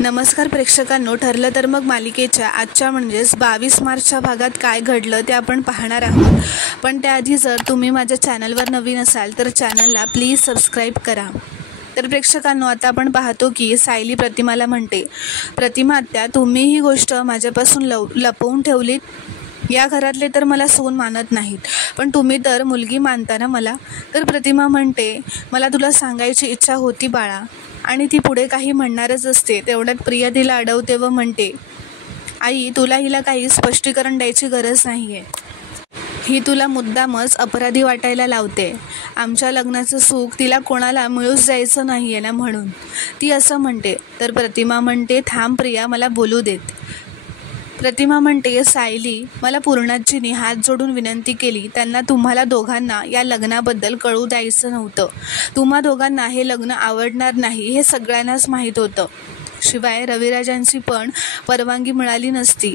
नमस्कार प्रेक्षकांनो, ठरलं तर मग मालिकेच्या आजच्या म्हणजेच 22 मार्चच्या भागात काय घडलं ते आपण पाहणार आहोत. पण त्याआधी जर तुम्ही माझ्या चॅनलवर नवीन असाल तर चॅनलला प्लीज सबस्क्राईब करा. तर प्रेक्षकांनो, आता आपण पाहतो की सायली प्रतिमाला म्हणते, प्रतिमा आत्या, तुम्ही ही गोष्ट माझ्यापासून लपवून ठेवलीत. या घरातले तर मला सून मानत नाहीत, पण तुम्ही तर मुलगी मानता ना मला. तर प्रतिमा म्हणते, मला तुला सांगायची इच्छा होती बाळा. आणि ती पुढे काही म्हणणारच असते. तेवढ्यात प्रिया तिला अडवते व म्हणते, आई, तुला हिला काही स्पष्टीकरण द्यायची गरज नाही आहे. ही तुला मुद्दामच अपराधी वाटायला लावते. आमच्या लग्नाचं सुख तिला कोणाला मिळूच द्यायचं नाही आहे ना, म्हणून ती असं म्हणते. तर प्रतिमा म्हणते, थांब प्रिया, मला बोलू देत. प्रतिमा म्हणते, सायली, मला पूर्णाजीने हात जोडून विनंती केली. त्यांना तुम्हाला दोघांना या लग्नाबद्दल कळू द्यायचं नव्हतं. तुम्हा दोघांना हे लग्न आवडणार नाही हे सगळ्यांनाच माहीत होतं. शिवाय रविराजांची पण परवानगी मिळाली नसती.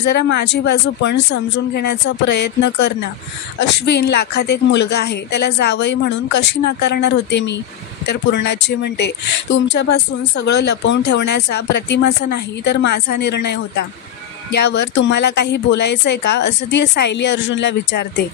जरा माझी बाजू पण समजून घेण्याचा प्रयत्न कर ना. अश्विन लाखात एक मुलगा आहे, त्याला जावई म्हणून कशी नाकारणार होते मी. तर पूर्णाची म्हणते, तुमच्यापासून सगळं लपवून ठेवण्याचा प्रतिमाचा नाही तर माझा निर्णय होता. यावर तुम्हाला काही बोलायचं आहे का, असं ती सायली अर्जुनला विचारते.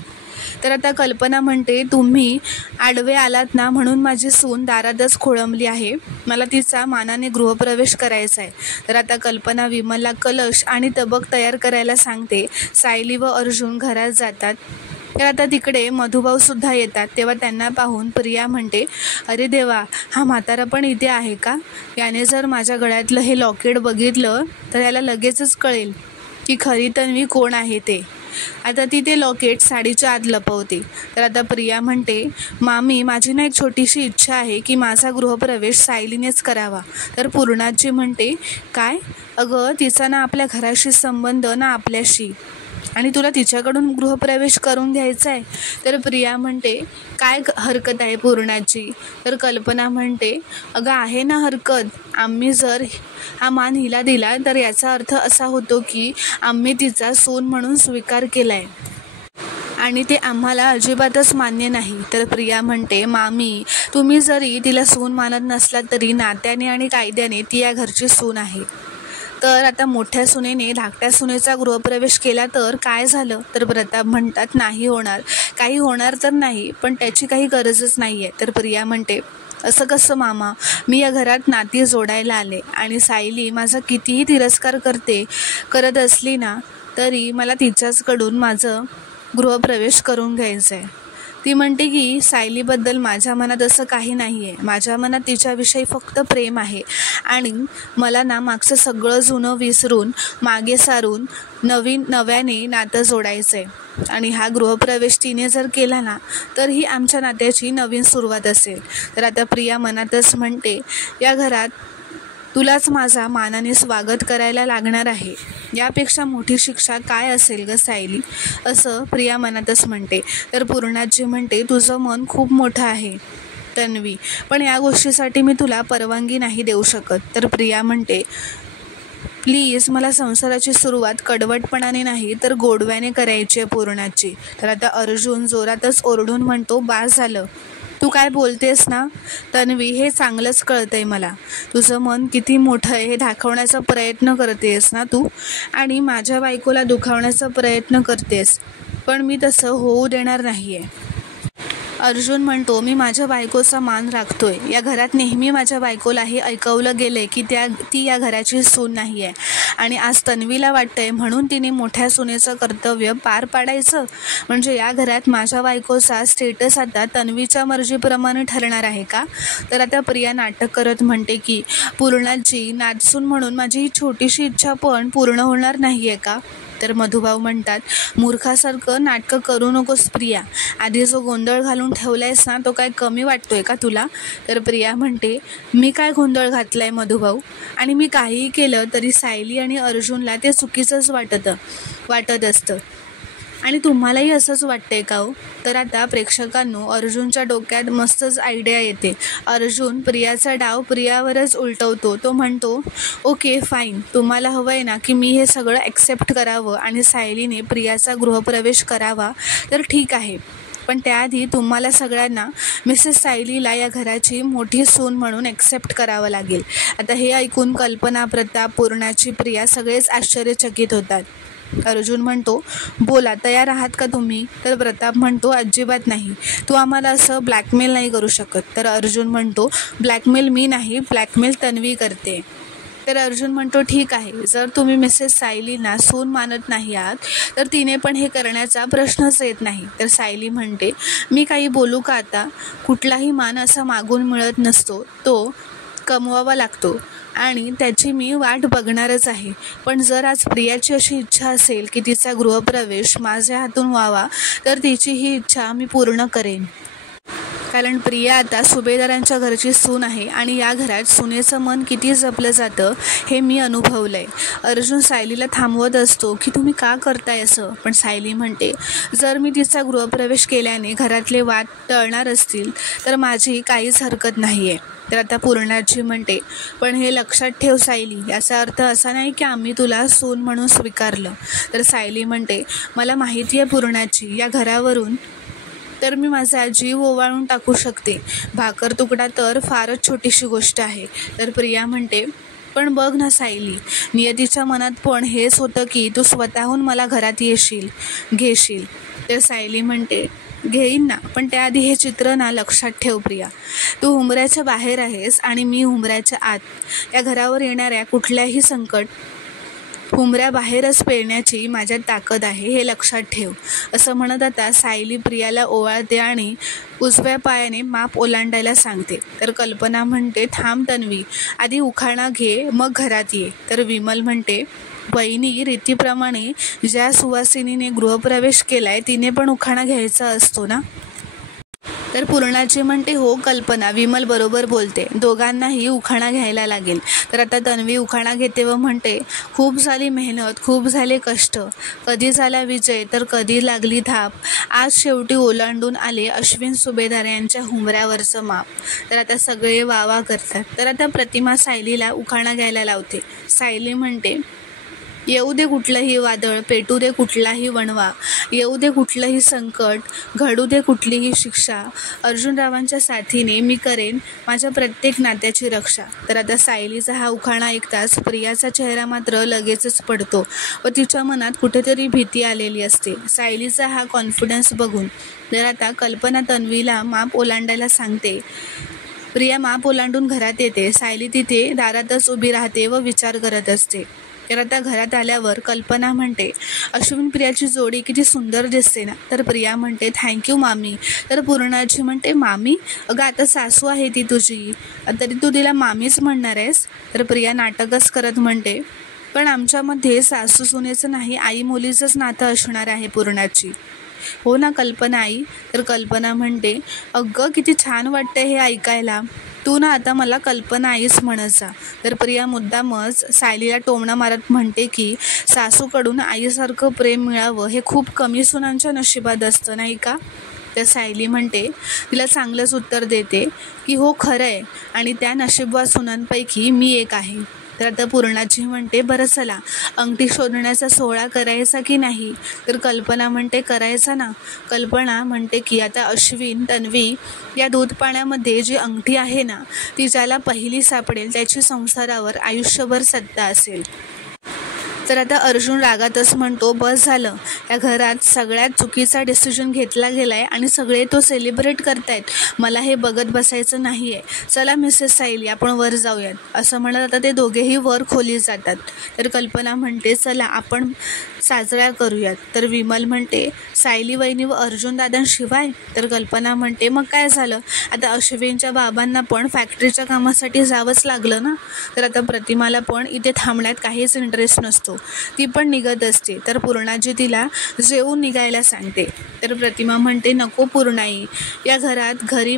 तर आता कल्पना म्हणते, तुम्ही आडवे आलात ना, म्हणून माझी सून दारातच खोळंबली आहे. मला तिचा मानाने गृहप्रवेश करायचा आहे. तर आता कल्पना विमलला कलश आणि तबक तयार करायला सांगते. सायली व अर्जुन घरात जातात. तर आता तिकडे मधुभाऊसुद्धा येतात. तेव्हा त्यांना पाहून प्रिया म्हणते, अरे देवा, हा म्हातारा पण इथे आहे का. याने जर माझ्या गळ्यातलं हे लॉकेट बघितलं तर याला लगेचच कळेल की खरी तन्वी कोण आहे ते. आता ती ते लॉकेट साडीच्या आत लपवते. तर आता प्रिया म्हणते, मामी, माझी ना एक छोटीशी इच्छा आहे की माझा गृहप्रवेश सायलीनेच करावा. तर पूर्णाजी म्हणते, काय अगं, तिचा ना आपल्या घराशी संबंध ना आपल्याशी, आणि तुला तिच्याकडून गृहप्रवेश करून घ्यायचा आहे. तर प्रिया म्हणते, काय हरकत आहे पूर्णाची. तर कल्पना म्हणते, अगं आहे ना हरकत. आम्ही जर हा मान हिला दिला तर याचा अर्थ असा होतो की आम्ही तिचा सून म्हणून स्वीकार केला आहे, आणि ते आम्हाला अजिबातच मान्य नाही. तर प्रिया म्हणते, मामी, तुम्ही जरी तिला सून मानत नसला तरी नात्याने आणि कायद्याने ती या घरची सून आहे. तर आता मोठ्या सुनेने धाकट्या सुनेचा गृहप्रवेश केला तर काय झालं. तर प्रताप म्हणतात, नाही होणार. काही होणार तर नाही, पण त्याची काही गरजच नाही आहे. तर प्रिया म्हणते, असं कसं मामा, मी या घरात नाती जोडायला आले, आणि सायली माझा कितीही तिरस्कार करत असली ना तरी मला तिच्याचकडून माझं गृहप्रवेश करून घ्यायचं आहे. ती म्हणते की सायलीबद्दल माझ्या मनात असं काही नाही आहे. माझ्या मनात तिच्याविषयी फक्त प्रेम आहे, आणि मला ना मागचं सगळं जुनं विसरून मागे सारून नव्याने नातं जोडायचं आहे. आणि हा गृहप्रवेश तिने जर केला ना तर ही आमच्या नात्याची नवीन सुरुवात असेल. तर आता प्रिया मनातच म्हणते, या घरात तुलाच माझा मानाने स्वागत करायला लागणार आहे. यापेक्षा मोठी शिक्षा काय असेल ग सायली, असं प्रिया मनातच म्हणते. तर पूर्णाजी म्हणते, तुझं मन खूप मोठं आहे तन्वी, पण या गोष्टीसाठी मी तुला परवानगी नाही देऊ शकत. तर प्रिया म्हणते, प्लीज, मला संसाराची सुरुवात कडवटपणाने नाही तर गोडव्याने करायची आहे पूर्णाची. तर आता अर्जुन जोरातच ओरडून म्हणतो, बास झालं. तू काय बोलतेस ना तन्वी, हे चांगलंच कळतंय मला. तुझं मन किती मोठं आहे हे दाखवण्याचा प्रयत्न करतेस ना तू, आणि माझ्या बायकोला दुखावण्याचा प्रयत्न करतेस, पण मी तसं होऊ देणार नाही आहे. अर्जुन म्हणतो, मी माझ्या बायकोचा मान राखतोय. या घरात नेहमी माझ्या बायकोला हे ऐकवलं गेलंय की ती या घराची सून नाही आहे, आणि आज तन्वीला वाटतंय म्हणून तिने मोठ्या सुनेचं कर्तव्य पार पाडायचं. म्हणजे या घरात माझ्या बायकोचा स्टेटस आता तन्वीच्या मर्जीप्रमाणे ठरणार आहे का. तर आता प्रिया नाटक करत म्हणते की पूर्णाची नाचसून म्हणून माझी ही छोटीशी इच्छा पण पूर्ण होणार नाही आहे का. तर मधुभाऊ म्हणतात, मूर्खासारखं नाटकं करू नकोस प्रिया. आधी जो गोंधळ घालून ठेवलायस ना तो काय कमी वाटतोय का तुला. तर प्रिया म्हणते, मी काय गोंधळ घातलाय मधुभाऊ, आणि मी काहीही केलं तरी सायली आणि अर्जुनला ते चुकीचंच वाटत असतं, आणि तुम्हालाही असंच वाटतंय का हो. तर आता प्रेक्षकांनो, अर्जुनच्या डोक्यात मस्तच आयडिया येते. अर्जुन प्रियाचा डाव प्रियावरच उलटवतो. तो म्हणतो, ओके फाईन, तुम्हाला हवं आहे ना की मी हे सगळं ॲक्सेप्ट करावं आणि सायलीने प्रियाचा गृहप्रवेश करावा, तर ठीक आहे. पण त्याआधी तुम्हाला सगळ्यांना मिसेस सायलीला या घराची मोठी सून म्हणून ॲक्सेप्ट करावं लागेल. आता हे ऐकून कल्पना, प्रताप, पूर्णाची, प्रिया सगळेच आश्चर्यचकित होतात. अर्जुन म्हणतो, बोला, तयार आहात का तुम्ही? तर प्रताप म्हणतो, अजिबात नाही. तू आम्हाला असं ब्लॅकमेल नाही करू शकत. तर अर्जुन म्हणतो, ब्लॅकमेल मी नाही, ब्लॅकमेल तन्वी करते. तर अर्जुन म्हणतो, ठीक आहे, जर तुम्ही मिसेस सायलीना सून मानत नाही आहात तर तिने पण हे करण्याचा प्रश्नच येत नाही. तर सायली म्हणते, मी काही बोलू का आता? कुठलाही मान असा मागून मिळत नसतो, तो कमवावा लागतो आणि त्याची मी वाट बघणारच आहे. पण जर आज प्रियाची अशी इच्छा असेल की तिचा गृहप्रवेश माझ्या हातून व्हावा तर तिची ही इच्छा मी पूर्ण करेन. कारण प्रिया आता सुभेदारांच्या घरची सून आहे आणि या घरात सुनेचं मन किती जपलं जातं हे मी अनुभवलं आहे. अर्जुन सायलीला थांबवत असतो की तुम्ही का करताय असं, पण सायली म्हणते, जर मी तिचा गृहप्रवेश केल्याने घरातले वाद टळणार असतील तर माझी काहीच हरकत नाही आहे. तर आता पूर्णाची म्हणते, पण हे लक्षात ठेव सायली, याचा अर्थ असा नाही की आम्ही तुला सून म्हणून स्वीकारलं. तर सायली म्हणते, मला माहिती आहे पूर्णाची, या घरावरून तर मी माझा जीव ओवाळून टाकू शकते. भाकर तुकडा तर फारच छोटीशी गोष्ट आहे. तर प्रिया म्हणते, पण बघ ना सायली, नियतीच्या मनात पण हेच होतं की तू स्वतःहून मला घरात घेशील. तर सायली म्हणते, घेईन ना, पण त्याआधी हे चित्र ना लक्षात ठेव प्रिया. तू उंबऱ्याच्या बाहेर आहेस आणि मी उंबऱ्याच्या आत. या घरावर येणाऱ्या कुठल्याही संकट उंबऱ्याबाहेरच पेरण्याची माझ्यात ताकद आहे, हे लक्षात ठेव. असं म्हणत आता सायली प्रियाला ओवाळते आणि उजव्या पायाने माप ओलांडायला सांगते. तर कल्पना म्हणते, थांब तन्वी, आधी उखाणा घे, मग घरात ये. तर विमल म्हणते, वहिनी, रीतीप्रमाणे ज्या सुवासिनीने गृहप्रवेश केलाय तिने पण उखाणा घ्यायचा असतो ना? तर पूर्णाची म्हणते, हो कल्पना, विमल बरोबर बोलते, दोघांनाही उखाणा घ्यायला लागेल. तर आता तन्वी उखाणा घेते व म्हणते, खूप झाली मेहनत, खूप झाले कष्ट, कधी झाला विजय तर कधी लागली धाप, आज शेवटी ओलांडून आले अश्विन सुभेदार यांच्या हुंबऱ्यावरचं माप. तर आता सगळे वावा करतात. तर आता प्रतिमा सायलीला उखाणा घ्यायला लावते. सायली म्हणते, येऊ दे कुठलंही वादळ, पेटू दे कुठलाही वणवा, येऊ दे कुठलंही संकट, घडू दे कुठलीही शिक्षा, अर्जुनरावांच्या साथीने मी करेन माझ्या प्रत्येक नात्याची रक्षा. तर आता सायलीचा हा उखाणा ऐकताच प्रियाचा चेहरा मात्र लगेचच पडतो व तिच्या मनात कुठेतरी भीती आलेली असते. सायलीचा हा कॉन्फिडन्स बघून तर आता कल्पना तन्वीला माप ओलांडायला सांगते. प्रिया माप ओलांडून घरात येते. सायली तिथे दारातच उभी राहते व विचार करत असते. तर आता घरात आल्यावर कल्पना म्हणते, अश्विन प्रियाची जोडी किती सुंदर दिसते ना? तर प्रिया म्हणते, थँक्यू मामी. तर पूर्णाची म्हणते, मामी? अगं आता सासू आहे ती तुझी, तरी तू तिला मामीच म्हणणार आहेस? तर प्रिया नाटकच करत म्हणते, पण आमच्यामध्ये सासू सुनेचं नाही, आई मुलीचंच नातं असणार आहे पूर्णाची. हो ना कल्पना आई? तर कल्पना म्हणते, अगं किती छान वाटतंय हे ऐकायला, तू ना आता मला कल्पना आईच म्हणत जा. तर प्रिया मुद्दामच सायलीला टोमणा मारत म्हणते की सासूकडून आईसारखं प्रेम मिळावं हे खूप कमी सुनांच्या नशिबात असतं नाही का? तर सायली म्हणते, तिला चांगलंच उत्तर देते की हो खरं आहे आणि त्या नशीबवान सुनांपैकी मी एक आहे. तर आता पूर्णाची म्हणते, बरं चला अंगठी शोधण्याचा सोहळा करायचा की नाही? तर कल्पना म्हणते, करायचा ना. कल्पना म्हणते की आता अश्विन, तन्वी या दूध पाण्यामध्ये जी अंगठी आहे ना ती ज्याला पहिली सापडेल त्याची संसारावर आयुष्यभर सत्ता असेल. तर आता अर्जुन रागातच म्हणतो, बस झालं, या घरात सगळ्यात चुकीचा डिसिजन घेतला गेला आहे आणि सगळे तो सेलिब्रेट करतायत, मला हे बघत बसायचं नाही आहे. चला मिसेस सायली, आपण वर जाऊयात. असं म्हणत आता ते दोघेही वर खोली जातात. तर कल्पना म्हणते, चला आपण साजऱ्या करूयात. तर विमल म्हणते, सायली वहिनी व अर्जुन दादांशिवाय? तर कल्पना म्हणते, मग काय झालं, आता अश्विनच्या बाबांना पण फॅक्टरीच्या कामासाठी जावंच लागलं ना. तर आता प्रतिमाला पण इथे थांबण्यात काहीच इंटरेस्ट नसतो, ती पण निघत असते. तर पूर्णाजी तिला जेवून निघायला सांगते. तर प्रतिमा म्हणते, नको पूर्णाई, या घरात घरी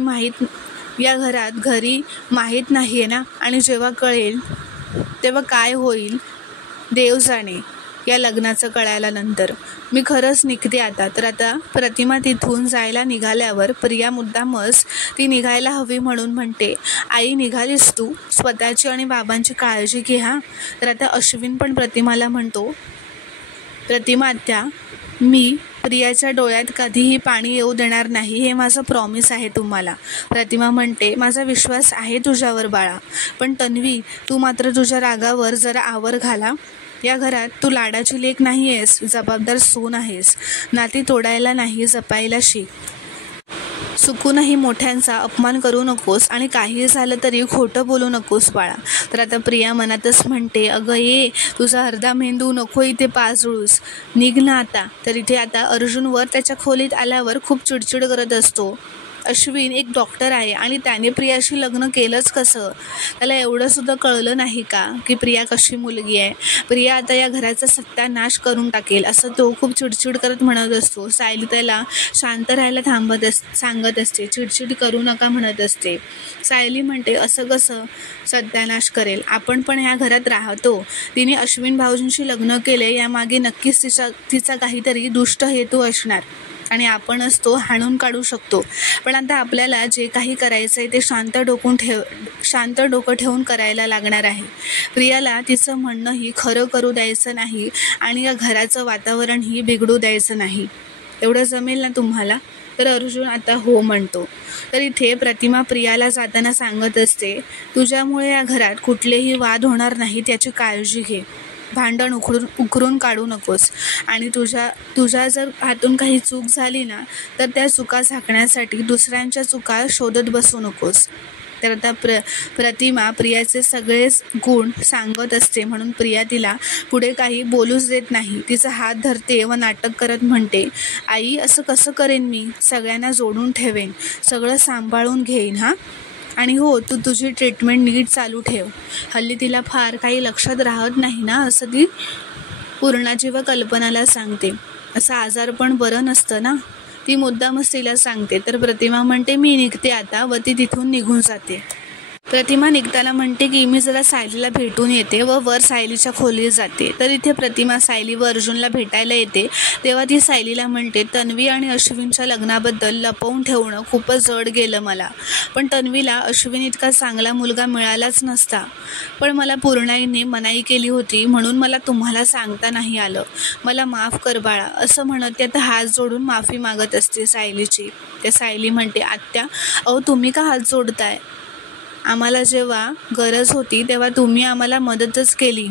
माहीत नाही आहे ना, आणि जेव्हा कळेल तेव्हा काय होईल देव जाणे. या लग्नाचं कळायला नंतर मी खरंच निघते आता. तर आता प्रतिमा तिथून जायला निघाल्यावर प्रिया मुद्दामच ती निघायला हवी म्हणून म्हणते, आई निघालीस तू, स्वतःची आणि बाबांची काळजी घे हा. तर आता अश्विन पण प्रतिमाला म्हणतो, प्रतिमा आत्या, मी प्रियाच्या डोळ्यात कधीही पाणी येऊ देणार नाही, हे माझं प्रॉमिस आहे तुम्हाला. प्रतिमा म्हणते, माझा विश्वास आहे तुझ्यावर बाळा. पण तन्वी, तू मात्र तुझ्या रागावर जरा आवर घाला. या घरात तू लाडाची लेक नाही आहेस, जबाबदार सून आहेस. नाती तोडायला नाही, जपायला शिक. चुकूनही मोठ्यांचा अपमान करू नकोस आणि काही झालं तरी खोटं बोलू नकोस बाळा. तर आता प्रिया मनातच म्हणते, अगं ये, तुझा अर्धा मेंदू नको इथे पाजळूस, निघ ना आता. तर इथे आता अर्जुनवर त्याच्या खोलीत आल्यावर खूप चिडचिड करत असतो. अश्विन एक डॉक्टर आहे आणि त्याने प्रियाशी लग्न केलंच कसं? त्याला एवढंसुद्धा कळलं नाही का की प्रिया कशी मुलगी आहे? प्रिया आता या घराचा सत्यानाश करून टाकेल असं तो खूप चिडचिड करत म्हणत असतो. सायली त्याला शांत राहायला सांगत असते, चिडचिड करू नका म्हणत असते. सायली म्हणते, असं कसं सत्यानाश करेल? आपण पण ह्या घरात राहतो. तिने अश्विन भाऊजींशी लग्न केले, यामागे नक्कीच तिचा काहीतरी दुष्ट हेतू असणार आणि आपणच तो हाणून काढू शकतो. पण आता आपल्याला जे काही करायचं आहे ते शांत डोकं ठेवून करायला लागणार आहे. प्रियाला तिचं म्हणणंही खरं करू द्यायचं नाही आणि या घराचं वातावरणही बिघडू द्यायचं नाही. एवढं जमेल ना तुम्हाला? तर अर्जुन आता हो म्हणतो. तर इथे प्रतिमा प्रियाला जाताना सांगत असते, तुझ्यामुळे या घरात कुठलेही वाद होणार नाहीत याची काळजी घे. भांडण उकरून काढू नकोस आणि तुझ्या जर हातून काही चूक झाली ना तर त्या चुका झाकण्यासाठी दुसऱ्यांच्या चुका शोधत बसू नकोस. तर आता प्रतिमा प्रियाचे सगळेच गुण सांगत असते, म्हणून प्रिया तिला पुढे काही बोलूच देत नाही. तिचा हात धरते व नाटक करत म्हणते, आई असं कसं करेन मी? सगळ्यांना जोडून ठेवेन, सगळं सांभाळून घेईन हां. आणि हो, तू तुझी ट्रीटमेंट नीट चालू ठेव. हल्ली तिला फार काही लक्षात राहत नाही ना, असं ती पूर्णाची व कल्पनाला सांगते. असं आजार पण बरं नसतं ना, ती मुद्दामच तिला सांगते. तर प्रतिमा म्हणते, मी निघते आता, व ती तिथून निघून जाते. प्रतिमा निघताना म्हणते की मी जरा सायलीला भेटून येते व वर सायलीच्या खोलीत जाते. तर इथे प्रतिमा सायली व अर्जुनला भेटायला येते. तेव्हा ती सायलीला म्हणते, तन्वी आणि अश्विनच्या लग्नाबद्दल लपवून ठेवणं खूपच जड गेलं मला. पण तन्वीला अश्विन इतका चांगला मुलगा मिळालाच नसता. पण मला पूर्णाईने मनाई केली होती म्हणून मला तुम्हाला सांगता नाही आलं. मला माफ कर बाळा, असं म्हणत ती आता हात जोडून माफी मागत असते सायलीची. त्या सायली म्हणते, आत्या, अहो तुम्ही का हात जोडताय? आम्हाला जेव्हा गरज होती तेव्हा तुम्ही आम्हाला मदतच केली,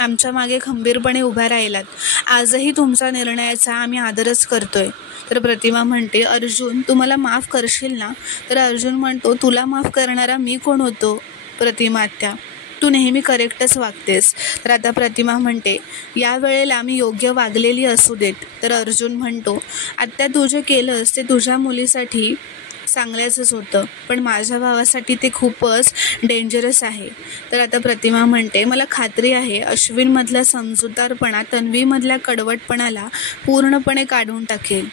आमच्या मागे खंबीरपणे उभ्या राहिलात. आजही तुमच्या निर्णयाचा आम्ही आदरच करतोय. तर प्रतिमा म्हणते, अर्जुन तू मला माफ करशील ना? तर अर्जुन म्हणतो, तुला माफ करणारा मी कोण होतो? प्रतिमा आत्या, तू नेहमी करेक्टच वागतेस. तर आता प्रतिमा म्हणते, या वेळेला मी योग्य वागलेली असू देत. तर अर्जुन म्हणतो, आत्या तू जे केलंस ते तुझ्या मुलीसाठी चांगल्याचंच होतं, पण माझ्या भावासाठी ते खूपच डेंजरस आहे. तर आता प्रतिमा म्हणते, मला खात्री आहे अश्विनमधला समजूतदारपणा तन्वीमधल्या कडवटपणाला पूर्णपणे काढून टाकेल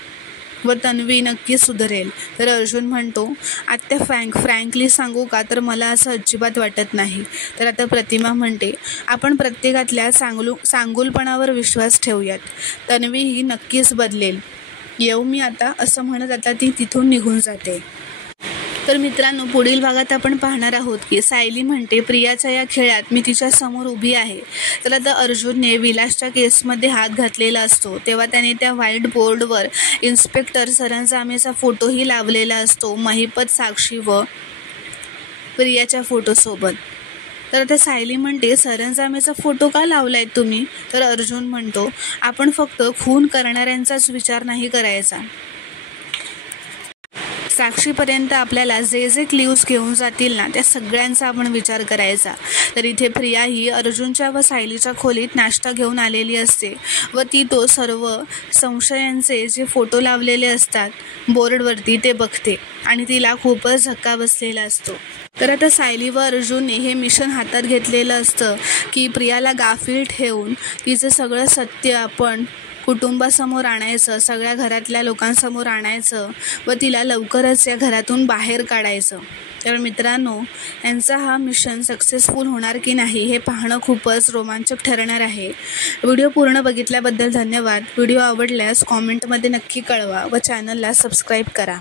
व तन्वी नक्की सुधरेल. तर अर्जुन म्हणतो, आत्या फ्रँकली सांगू का, तर मला असं अजिबात वाटत नाही. तर आता प्रतिमा म्हणते, आपण प्रत्येकातल्या चांगुलपणावर विश्वास ठेवूयात. तन्वी ही नक्कीच बदलेल. येऊ मी आता, असं म्हणत आता ती तिथून निघून जाते. तर मित्रांनो, पुढील भागात आपण पाहणार आहोत की सायली म्हणते, प्रियाच्या या खेळात मी तिच्या समोर उभी आहे. तर आता अर्जुनने विलासच्या केसमध्ये हात घातलेला असतो तेव्हा त्याने त्या व्हाईट बोर्डवर इन्स्पेक्टर सरंजामेचा फोटोही लावलेला असतो, महिपत, साक्षी व प्रियाच्या फोटोसोबत. तर आता सायली म्हणते, सरंजामेचा फोटो का लावलाय तुम्ही? तर अर्जुन म्हणतो, आपण फक्त खून करणाऱ्यांचाच विचार नाही करायचा, साक्षीपर्यंत आपल्याला जे जे क्ल्यूज घेऊन जातील ना त्या सगळ्यांचा आपण विचार करायचा. तर इथे प्रिया ही अर्जुनच्या व सायलीच्या खोलीत नाश्ता घेऊन आलेली असते व ती तो सर्व संशयांचे जे फोटो लावलेले असतात बोर्डवरती ते बघते आणि तिला खूपच धक्का बसलेला असतो. तर आता सायली व अर्जुनने हे मिशन हातात घेतलेलं असतं की प्रियाला गाफील ठेवून तिचं सगळं सत्य आपण कुटुंबासमोर आणायचं, सगळ्या घरातल्या लोकांसमोर आणायचं व तिला लवकरच या घरातून बाहेर काढायचं. तर मित्रांनो, यांचा हा मिशन सक्सेसफुल होणार की नाही हे पाहणं खूपच रोमांचक ठरणार आहे. व्हिडिओ पूर्ण बघितल्याबद्दल धन्यवाद. व्हिडिओ आवडल्यास कॉमेंटमध्ये नक्की कळवा व चॅनलला सबस्क्राईब करा.